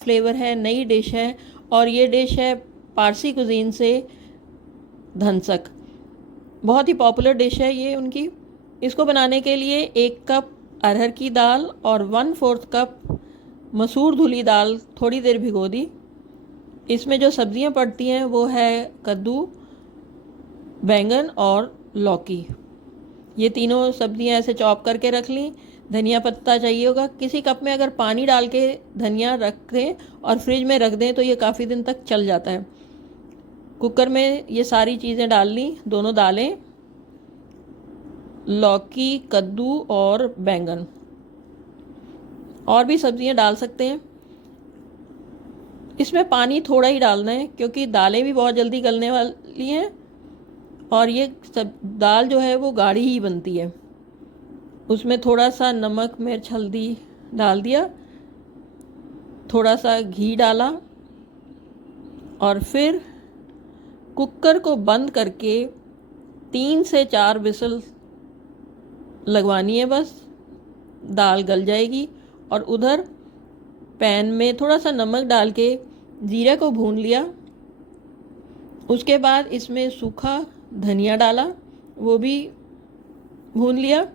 Flavour है, नई dish है और ये डिश है पारसी कुजीन से धनसक। बहुत ही पॉपुलर डिश है ये उनकी। इसको बनाने के लिए 1 कप अरहर की दाल और 1/4 कप मसूर धुली दाल थोड़ी देर भिगो दी। इसमें जो सब्जियां पड़ती हैं वो है कद्दू, बैंगन और लौकी। ये तीनों सब्जियां ऐसे चॉप करके रख ली। धनिया पत्ता चाहिए होगा। किसी कप में अगर पानी डाल के धनिया रख दें और फ्रिज में रख दें तो ये काफ़ी दिन तक चल जाता है। कुकर में ये सारी चीज़ें डाल ली, दोनों दालें, लौकी, कद्दू और बैंगन। और भी सब्जियां डाल सकते हैं। इसमें पानी थोड़ा ही डालना है क्योंकि दालें भी बहुत जल्दी गलने वाली हैं और ये सब दाल जो है वो गाढ़ी ही बनती है। उसमें थोड़ा सा नमक, मिर्च, हल्दी डाल दिया, थोड़ा सा घी डाला और फिर कुकर को बंद करके 3 से 4 विसल लगवानी है बस। दाल गल जाएगी। और उधर पैन में थोड़ा सा नमक डाल के जीरे को भून लिया। उसके बाद इसमें सूखा धनिया डाला, वो भी भून लिया।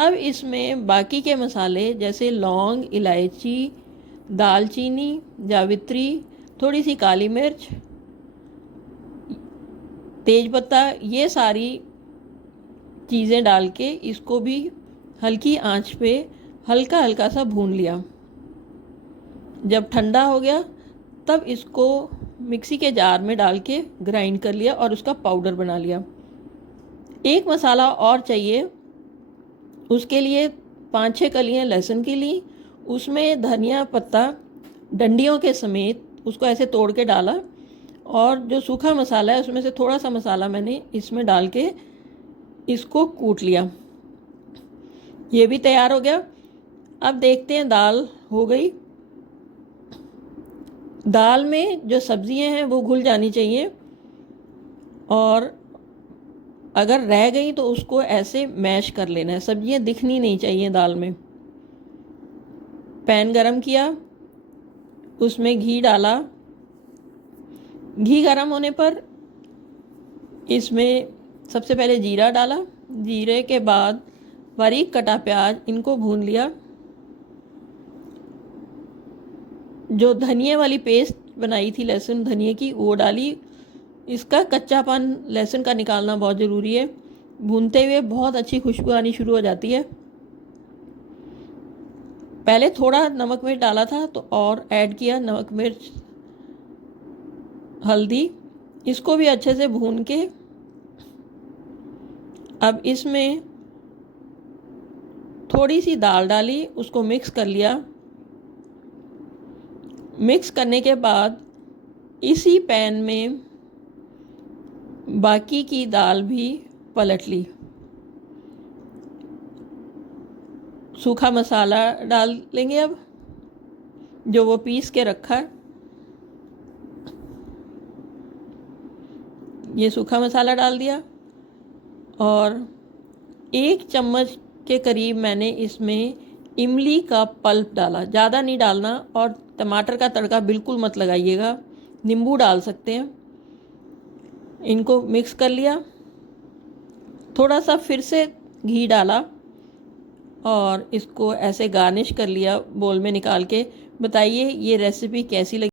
अब इसमें बाकी के मसाले जैसे लौंग, इलायची, दालचीनी, जावित्री, थोड़ी सी काली मिर्च, तेज़पत्ता, ये सारी चीज़ें डाल के इसको भी हल्की आंच पे हल्का हल्का सा भून लिया। जब ठंडा हो गया तब इसको मिक्सी के जार में डाल के ग्राइंड कर लिया और उसका पाउडर बना लिया। एक मसाला और चाहिए, उसके लिए 5-6 कलियां लहसुन की ली। उसमें धनिया पत्ता डंडियों के समेत उसको ऐसे तोड़ के डाला और जो सूखा मसाला है उसमें से थोड़ा सा मसाला मैंने इसमें डाल के इसको कूट लिया। ये भी तैयार हो गया। अब देखते हैं, दाल हो गई। दाल में जो सब्जियां हैं वो घुल जानी चाहिए और अगर रह गई तो उसको ऐसे मैश कर लेना है। सब्जियां दिखनी नहीं चाहिए दाल में। पैन गरम किया, उसमें घी डाला। घी गरम होने पर इसमें सबसे पहले जीरा डाला। जीरे के बाद बारीक कटा प्याज, इनको भून लिया। जो धनिए वाली पेस्ट बनाई थी लहसुन धनिए की, वो डाली। इसका कच्चापन लहसुन का निकालना बहुत ज़रूरी है। भूनते हुए बहुत अच्छी खुशबू आनी शुरू हो जाती है। पहले थोड़ा नमक मिर्च डाला था तो और ऐड किया नमक मिर्च, हल्दी। इसको भी अच्छे से भून के अब इसमें थोड़ी सी दाल डाली, उसको मिक्स कर लिया। मिक्स करने के बाद इसी पैन में बाकी की दाल भी पलट ली। सूखा मसाला डाल लेंगे अब, जो वो पीस के रखा है। ये सूखा मसाला डाल दिया और 1 चम्मच के करीब मैंने इसमें इमली का पल्प डाला। ज़्यादा नहीं डालना और टमाटर का तड़का बिल्कुल मत लगाइएगा, नींबू डाल सकते हैं। इनको मिक्स कर लिया। थोड़ा सा फिर से घी डाला और इसको ऐसे गार्निश कर लिया बोल में निकाल के। बताइए ये रेसिपी कैसी लगी।